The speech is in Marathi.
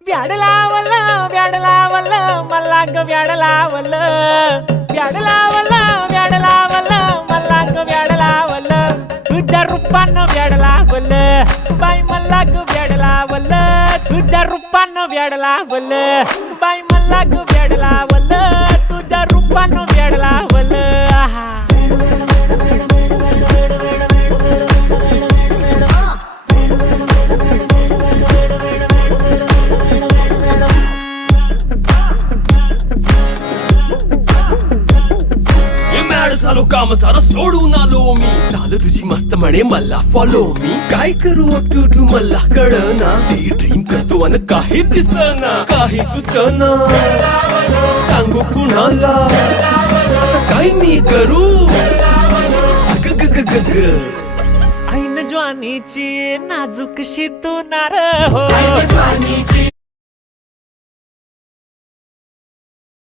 व्याड लावलं मला ग व्याड लावलं मला ग व्याड लावलं तुझ्या रूपानं व्याड लावलं बाई मला ग व्याड लावलं तुझ्या रूपानं व्याड लावलं बाई मला ग व्याड लावलं तुझ्या रूपानं व्याड लावलं आहा झालो काम सारं सोडून आलो मी चाल तुझी मस्त म्हणे मला फॉलो मी काय करू टू मला कळना ती ड्रीम करतो अन काही दिसना काही सुचना सांगू कुणाला आता काय मी करू ऐन ज्वानीची नाजूकशी तू नार हो